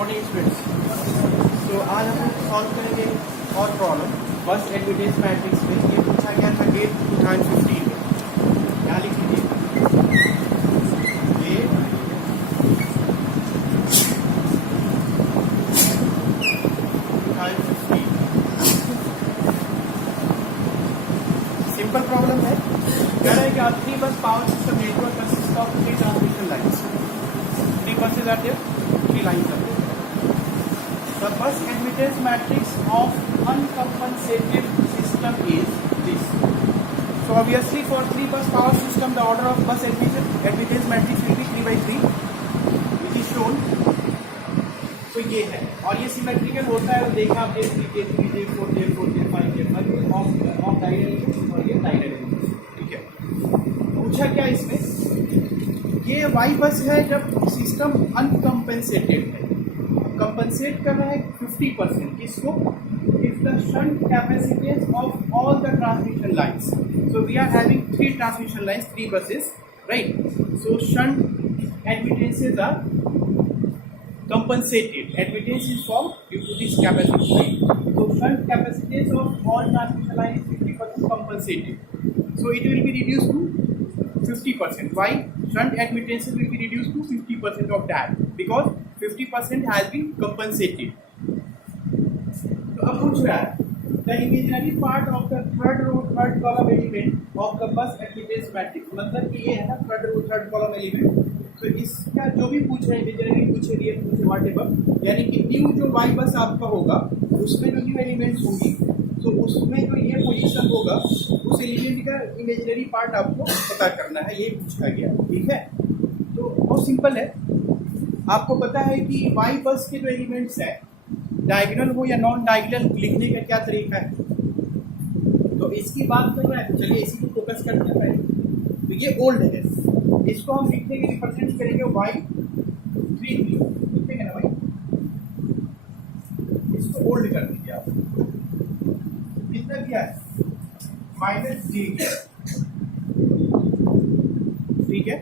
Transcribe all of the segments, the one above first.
Morning students. तो आज हम लोग सॉल्व करेंगे और प्रॉब्लम फर्स्ट एडमिटेंस मैट्रिक्स में। ये पूछा गया था डेट 2015 में। क्या लिख लीजिए ये 2015 सिंपल प्रॉब्लम है। कह रहा है कि आप 3 बस power system network consist of 3 transmission lines. 3 buses are there, 3 lines are there. The bus admittance matrix of uncompensated system is this. So obviously for 3 bus power system the order of bus admittance matrix will be 3 by 3 which is shown. तो ये है और ये symmetrical होता है। देखा आपने 3J3 J4 J4 J5 J5 of diagonal और ये डायगोनल। ठीक है, पूछा क्या इसमें, ये वाई बस है जब सिस्टम अनकम्पेंसेटेड है। कंपनसेट कर रहा है 50% किसको, if the shunt capacitance of all the transmission lines. So we are having 3 transmission lines, 3 buses, right. So shunt admittances are compensated. Admittance is formed due to this capacity line. So shunt capacitance of all transmission line is 50% compensated. So it will be reduced to 50%. Why? Shunt admittance will be reduced to 50% of that because 50% has been compensated. तो अब पूछ रहा है the imaginary part of the third row third column element of the bus admittance matrix। मतलब कि ये है ना third row third column element। तो इसका जो भी पूछ रहे हैं इमेजिनरी पूछे रियल पूछे व्हाटएवर, यानी कि न्यू जो वाई बस आपका होगा उसमें जो न्यू एलिमेंट्स होंगी तो उसमें जो ये पोजीशन होगा उस एलिमेंट का इमेजिनरी पार्ट आपको पता करना है, ये पूछा गया। ठीक है, तो बहुत सिंपल है। आपको पता है कि वाई बस के जो एलिमेंट्स हैं डायगोनल हो या नॉन डायगोनल लिखने का क्या तरीका है, तो इसकी बात कर रहे हैं। चलिए इसी को फोकस करते हैं पहले। तो ये ओल्ड है, इसको हम लिखने के रिप्रेजेंट करेंगे y33 लिखेंगे ना भाई, इसको ओल्ड कर दीजिए आप। कितना दिया है -j। ठीक है,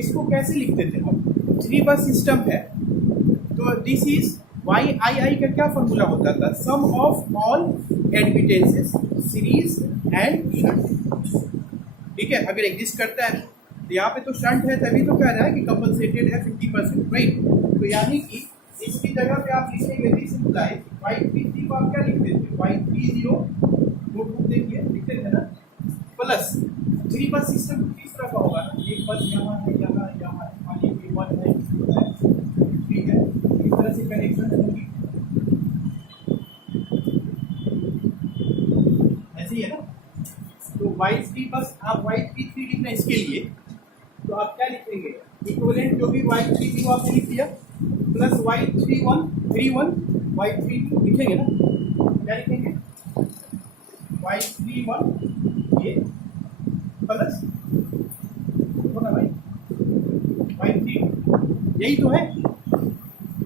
इसको कैसे लिखते थे हम, 3 बस सिस्टम है तो दिस इज YII का क्या फॉर्मूला होता था, sum of all admittances series and shunt. ठीक है, अगर एग्जिस्ट करता है तो यहाँ पे तो शंट है तभी तो कह रहा है कि कंपनसेटेड है 50%, राइट। तो यानी कि इसकी जगह पे आप लिखेंगे दिस इम्प्लाइज y33 को आप क्या लिख देते हो y30 नोटबुक देखिए लिखते थे ना, प्लस 3 बस सिस्टम किस तरह का होगा ना, एक बस यहाँ है यहाँ यहाँ है, मान लीजिए 1 है 2 है। ठीक है, इस तरह से कनेक्शन होगी, ऐसे ही है ना। तो y3 बस आप y33 लिखना इसके लिए तो आप क्या लिखेंगे, इक्विवेलेंट जो भी y33 आपने लिख दिया प्लस y31 y32 लिखेंगे ना, क्या लिखेंगे y31 ये प्लस ना भाई y32, यही तो है।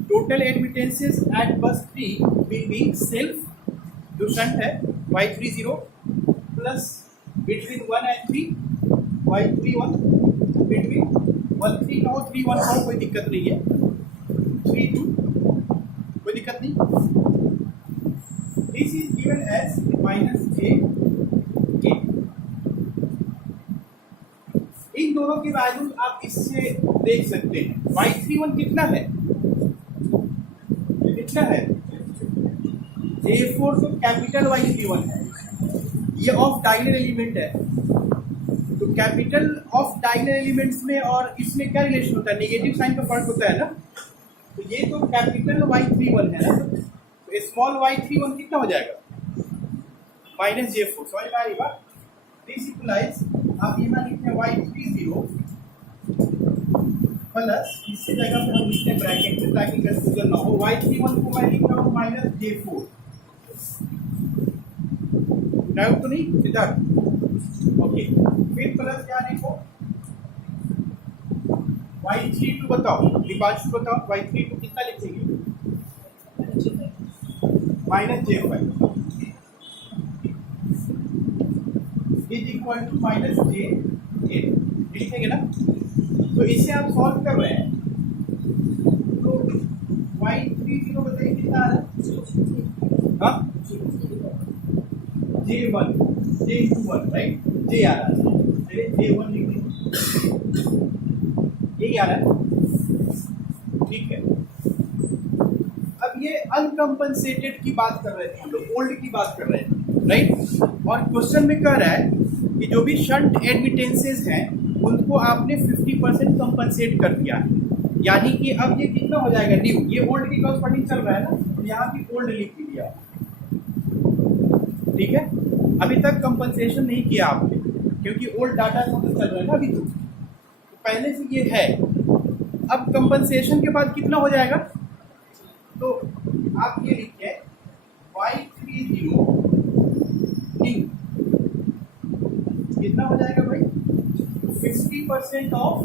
टोटल एडमिटेंसेस एट बस 3 विल बी सेल्फ जो शंट है y30 plus between 1 and 3 y31 between 1 3 का हो 3 1 का हो, कोई दिक्कत नहीं है, 3 2 कोई दिक्कत नहीं। This is given as -j। इन दोनों की वैल्यूज आप इससे देख सकते हैं। y31 कितना है, कितना है J4 तो कैपिटल y31 है, ये ऑफ डायगोनल एलिमेंट है। तो कैपिटल ऑफ डायगोनल एलिमेंट्स में और इसमें क्या रिलेशन होता है, नेगेटिव साइन का फर्क होता है ना। तो ये तो कैपिटल y31 है ना, तो स्मॉल y31 कितना हो जाएगा -j4। समझ में आ रही बात। दिस इम्प्लाइज आप यहाँ लिखते हैं y30 प्लस इससे जगह पे हम लिखते हैं ब्रैकेट में ताकि कंफ्यूजन ना हो। y31 को मैं लिख रहा हूँ -j4, डाउट तो नहीं सिद्धार्थ, ओके। फिर प्लस क्या लिखो y32 बताओ, दीपांशु बताओ y32 कितना लिखेंगे -j5 is equal to -j8 लिखेंगे ना। तो इसे आप सॉल्व कर रहे हैं y30 बताइए कितना आ रहा है? हाँ, J1 J1 राइट, J आ रहा है, चलिए J1 लिख देंगे, यही आ रहा है, ठीक है। अब ये अनकम्पनसेटेड की बात कर रहे थे हम लोग, ओल्ड की बात कर रहे थे राइट, और क्वेश्चन में कह रहा है कि जो भी शंट एडमिटेंसेस हैं उनको आपने 50% कंपनसेट कर दिया है, यानी कि अब ये कितना हो जाएगा न्यू, ये ओल्ड की कॉरस्पॉन्डिंग चल रहा है ना, तो यहाँ भी ओल्ड लिख दिया, ठीक है। अभी तक कंपनसेशन नहीं किया आपने क्योंकि ओल्ड डाटा चल रहा है ना अभी, तो पहले से ये है। अब कंपनसेशन के बाद कितना हो जाएगा, तो आप ये लिखिए y30 न्यू कितना हो जाएगा भाई, 50% ऑफ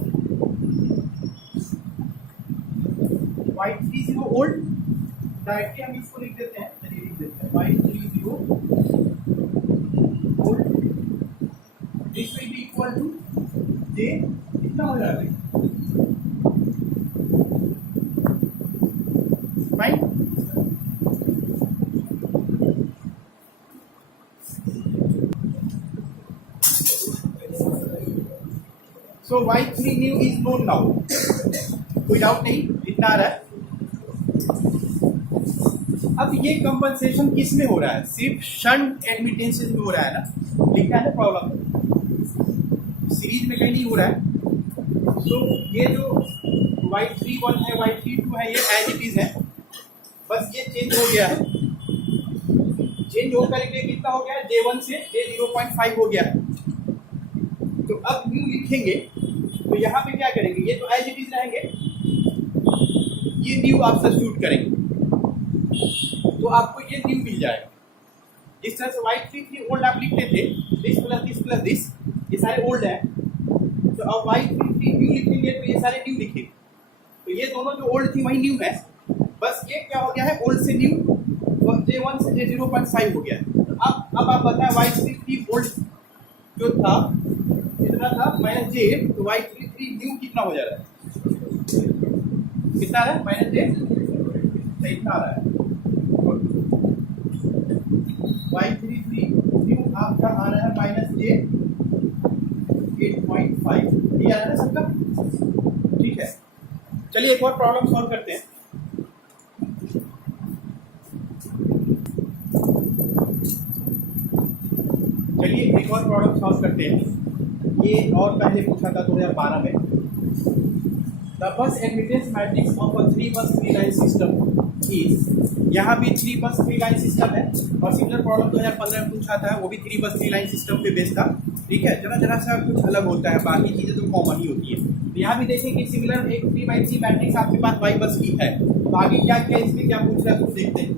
y30 ओल्ड, डायरेक्टली हम इसको लिख देते हैं, चलिए लिख देते हैं y30 old, this will be equal to j, कितना हो जाएगा fine. So y3 new is known now, कोई डाउट नहीं, इतना आ रहा है। अब ये कंपनसेशन किस में हो रहा है, सिर्फ शंट एडमिटेंसेस में हो रहा है ना, लिखा है ना प्रॉब्लम, सीरीज में कहीं नहीं हो रहा है। तो ये जो y31 है y32 है ये एज इट इज है, बस ये चेंज हो गया है, चेंज हो करके कितना हो गया है, J1 से J0.5 हो गया है। तो अब न्यू लिखेंगे तो यहाँ पे क्या करेंगे, ये तो एज इट इज रहेंगे, ये न्यू आप सब्स्टिट्यूट करेंगे तो आपको ये न्यू मिल जाएगा। इस तरह से y33 ओल्ड आप लिखते थे, दिस प्लस दिस, ये सारे ओल्ड है, तो अब y33 न्यू लिखेंगे तो ये सारे न्यू लिखेंगे, तो ये दोनों जो ओल्ड थी वही न्यू है, बस ये क्या हो गया है ओल्ड से न्यू, J1 से J0.5 हो गया है। तो अब आप बताएं y33 ओल्ड जो था कितना था -j, तो y33 न्यू कितना हो जा रहा है, कितना है -j, इतना आ रहा है, y33 न्यू आपका आ रहा है -j 8.5, ये आ रहा है सबका, ठीक है। चलिए एक और प्रॉब्लम सॉल्व करते हैं। चलिए एक और प्रॉब्लम सॉल्व करते हैं, ये और पहले पूछा था 2012 में। The bus admittance matrix of a 3 बस 3 लाइन सिस्टम इज, यहाँ भी 3 बस 3 लाइन सिस्टम है, और सिमिलर प्रॉब्लम 2015 में पूछा था, वो भी 3 बस 3 लाइन सिस्टम पे बेस्ड था, ठीक है। जरा सा कुछ अलग होता है, बाकी चीज़ें तो कॉमन ही होती है। तो यहाँ भी देखें कि सिमिलर एक 3x3 मैट्रिक्स आपके पास y बस की है, तो आगे क्या क्या इसमें क्या पूछ रहा है तो देखते हैं।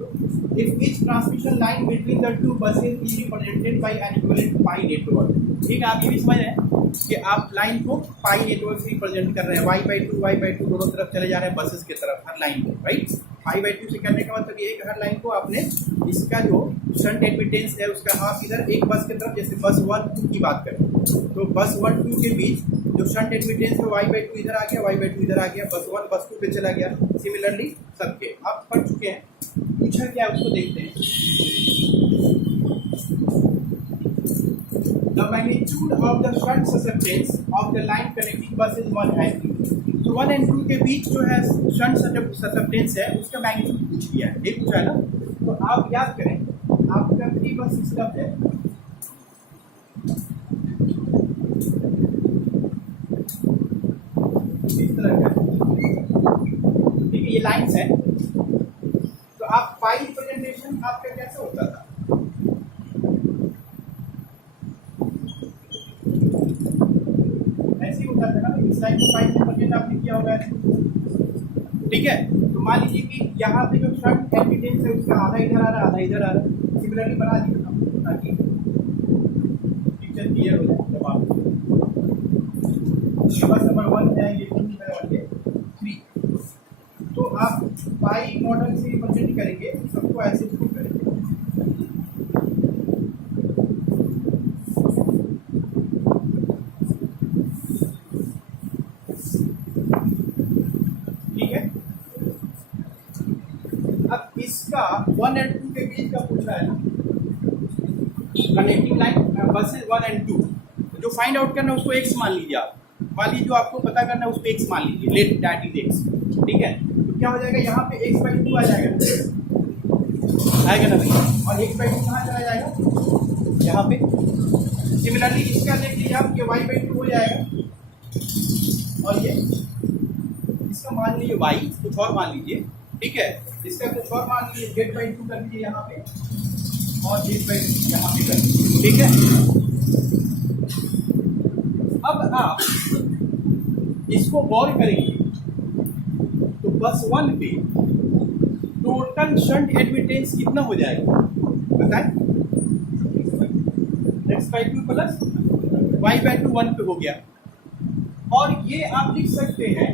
If each transmission line between the two buses is represented by an equivalent pi network, ठीक है, आप ये भी समझ रहे हैं कि आप लाइन को पाई नेटवर्क से रिप्रेजेंट कर रहे हैं, y/2 दोनों तरफ चले जा रहे हैं बसेस की तरफ, हर लाइन को, राइट। pi/2 से करने का मतलब ये है कि हर लाइन को आपने इसका जो शंट एडमिटेंस है उसका हाफ इधर एक बस की तरफ, जैसे बस 1-2 की बात करें तो बस 1-2 के बीच जो शंट एडमिटेंस है y/2 इधर आ गया, y/2 इधर आ गया, बस 1 बस 2 पे चला गया। सिमिलरली सबके आप पढ़ चुके हैं, पूछा क्या उसको देखते हैं। The magnitude of the shunt susceptance of the line connecting buses 1 and 2, तो 1 and 2 के बीच जो है शंट susceptance है उसका मैग्नीट्यूड पूछ लिया है, ये पूछा है ना। तो आप याद करें आपका 3 बस सिस्टम है, इस तरह का, ठीक है, ये लाइंस है। तो आप पाई रिप्रेजेंटेशन आपका कैसे होता था, ऐसे ही होता था ना, इस लाइन को पाई रिप्रेजेंट आपने किया होगा, ठीक है। तो मान लीजिए कि यहाँ पे जो शंट एडमिटेंस है उसका आधा इधर आ रहा है आधा इधर आ रहा है, सिमिलरली बना दिया ताकि पिक्चर क्लियर हो जाए। जब आप बस नंबर 1 है, ये 2 है, 3, तो आप पाई मॉडल से रिप्रेजेंट करेंगे, सबको ऐसे शुरू करेंगे, ठीक है। इसका 1 और 2 के बीच का पूछ रहा है ना, कनेक्टिंग लाइन बसेस 1 और 2, जो फाइंड आउट करना है उसको x मान लीजिए आप। मान लीजिए जो आपको पता करना है उसको x मान लीजिए, लेट दैट इज x, ठीक है। तो क्या हो जाएगा, यहाँ पे x/2 आ जाएगा ना भाई, और x/2 कहाँ चला जाएगा, यहाँ पे। सिमिलरली इसका देख लीजिए आप, ये y/2 हो जाएगा, और ये इसका मान लीजिए y, कुछ और मान लीजिए, ठीक है। इसका कुछ और मान लीजिए z/2 कर लीजिए यहाँ पे, और z/2 यहाँ पे कर लीजिए, ठीक है। अब आप इसको गौर करेंगे तो बस 1 पे टोटल शंट एडमिटेंस कितना हो जाएगा बताएं, x/2 प्लस y/2 1 पे हो गया। और ये आप लिख सकते हैं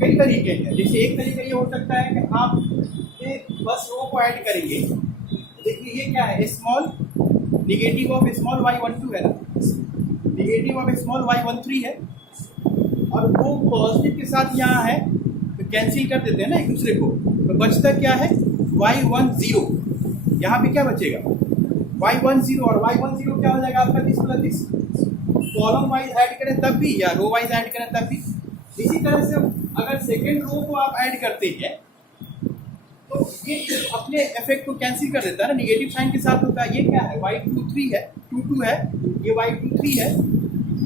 कई तरीके हैं, जैसे एक तरीका ये हो सकता है कि आप एक बस रो को ऐड करेंगे। देखिए ये क्या है, small negative of small y12 है ना, निगेटिव ऑफ स्मॉल y13 है, और वो पॉजिटिव के साथ यहाँ है तो कैंसिल कर देते हैं ना एक दूसरे को, तो बचता क्या है y10। यहाँ पे क्या बचेगा y10, और y10 क्या हो जाएगा आपका 30 प्लस 30, कॉलम वाइज ऐड करें तब भी या रो वाइज ऐड करें तब भी। इसी तरह से अगर सेकेंड रो को आप ऐड करते हैं तो ये अपने इफेक्ट को कैंसिल कर देता है ना, निगेटिव साइन के साथ होता है। ये क्या है y23 है, 22 है, ये y23 है,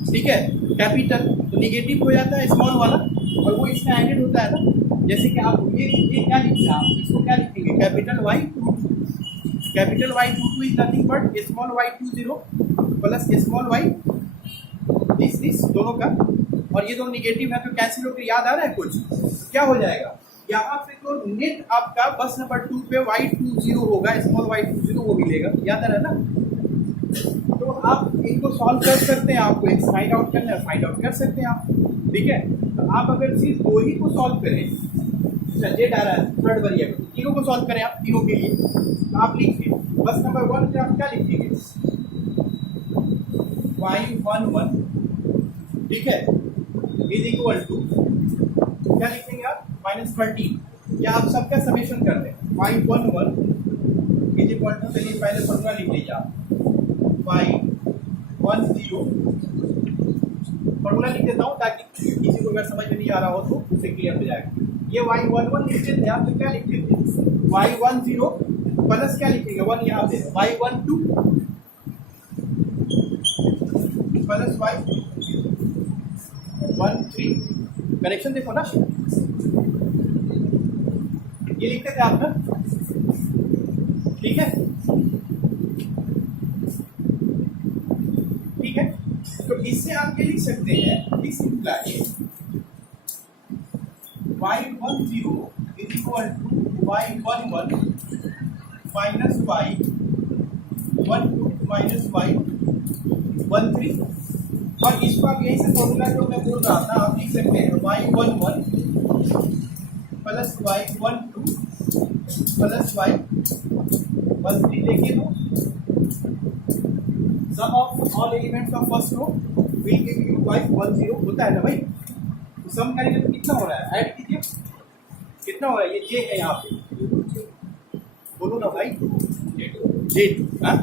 ठीक है, कैपिटल, तो निगेटिव हो जाता है स्मॉल वाला, और वो इसमें एडेड होता है ना। जैसे कि आप ये क्या लिखते हैं, आप इसको क्या लिखेंगे, capital Y22, capital Y22 is nothing but small y20 plus small y this दोनों का, और ये दोनों निगेटिव है तो कैंसिल होकर याद आ रहा है कुछ, क्या हो जाएगा यहाँ पे, तो नेट आपका बस नंबर 2 पे y20 होगा, स्मॉल y20 वो मिलेगा, याद आ रहा है ना। तो आप इनको सॉल्व कर सकते हैं, आपको एक फाइंड आउट करना है, फाइंड आउट कर सकते हैं आप, ठीक है। तो आप अगर सिर्फ दो ही को सॉल्व करें, जेड आ रहा है थर्ड वेरिएबल, तीनों को सॉल्व करें आप, तीनों के लिए, तो आप लिखिए बस नंबर 1 पे आप क्या लिखेंगे, y11, ठीक है, इज इक्वल टू क्या लिखेंगे आप -13, या आप सबका समेशन कर दें, y11 इज इक्वल टू, चलिए पहले फॉर्मूला लिख लीजिए आप, y10, फॉर्मूला लिख देता हूँ ताकि किसी को अगर समझ में नहीं आ रहा हो तो उसे क्लियर हो जाएगा। ये y11 लिखते थे आप, तो क्या लिखते थे, y10 प्लस क्या लिखेंगे 1 यहाँ पे, y12 प्लस y13, कनेक्शन देखो ना, ये लिखते थे आप ना, ठीक है, ठीक है। तो इससे आप ये लिख सकते हैं, this implies y10 is equal to y11 minus y12 minus y13, और इसको आप यही से फॉर्मूला जो मैं बोल रहा था आप लिख सकते हैं y11 plus y12 plus y13, देखिए तो sum of all elements of first row will give you y10 होता है ना भाई, तो सम करेंगे तो कितना हो रहा है, ऐड कीजिए कितना हो रहा है, ये j है यहाँ पे, बोलो ना भाई, j2, हाँ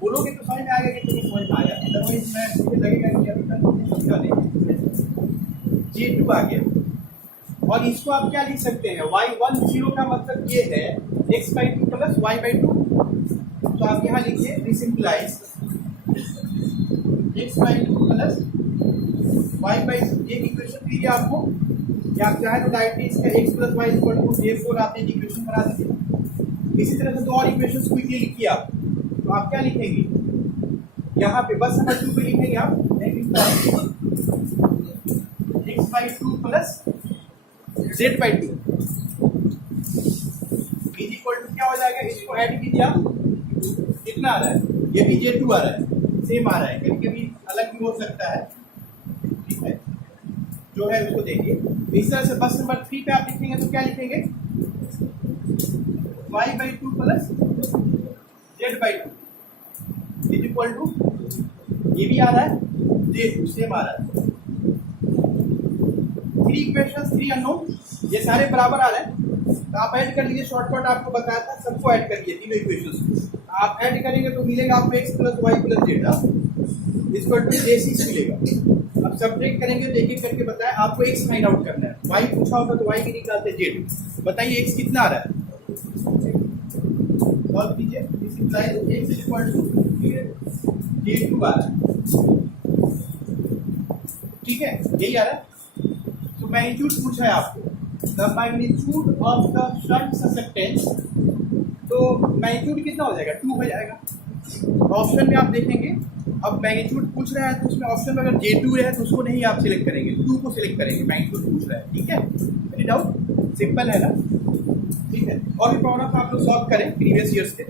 बोलोगे तो समझ में आएगा कि तुम्हें समझ में आया, अदरवाइज मैं मुझे लगेगा कि अभी तक मुझे समझा नहीं। j2 आ गया, और इसको आप क्या लिख सकते हैं, y10 का मतलब ये है x/2 प्लस y/2, तो आप यहाँ लिखिए this implies x/2 plus y/2, ये इक्वेशन दीजिए आपको, या आप चाहे तो डायरेक्टली इसका x plus y equal to j4 आप एक इक्वेशन बना दीजिए। इसी तरह से दो और इक्वेशंस क्विकली लिखिए आप, तो आप क्या लिखेंगे, यहाँ पे बस नंबर 2 पे लिखेंगे आप x/2 plus z/2 is equal to क्या हो जाएगा, इसको ऐड कीजिए आप, कितना आ रहा है, ये भी j2 आ रहा है, सेम आ रहा है, कभी कभी अलग भी हो सकता है, ठीक है, जो है उसको देखिए। इस तरह से बस नंबर 3 पे आप लिखेंगे तो क्या लिखेंगे, y/2 plus z/2 is equal to, ये भी आ रहा है j2 सेम आ रहा है, 3 इक्वेशंस 3 अननोन, ये सारे बराबर आ रहे हैं, तो आप ऐड कर लीजिए, शॉर्टकट आपको बताया था, सबको ऐड कर लीजिए तीनों इक्वेशंस। आप ऐड करेंगे तो मिलेगा आपको x plus Y plus Z equal to j6 मिलेगा। अब सब्ट्रैक्ट करेंगे तो एक एक करके बताया, आपको x फाइंड आउट करना है। y पूछा होता तो y भी निकालते z। बताइए x कितना आ रहा है, सॉल्व कीजिए। This implies x equal to j2 आ रहा है, ठीक है, यही आ रहा है। तो मैग्नीट्यूड पूछा है आपको, the magnitude of the shunt susceptance, तो मैग्नीट्यूड कितना हो जाएगा, 2 हो जाएगा। ऑप्शन में आप देखेंगे, अब मैग्नीट्यूड पूछ रहा है तो उसमें ऑप्शन में अगर J2 है तो उसको नहीं आप सिलेक्ट करेंगे, 2 को सिलेक्ट करेंगे, मैग्नीट्यूड पूछ रहा है, ठीक है। एनी डाउट, सिंपल है ना, ठीक है। और भी प्रॉब्लम आप लोग सॉल्व करें प्रीवियस ईयर्स के।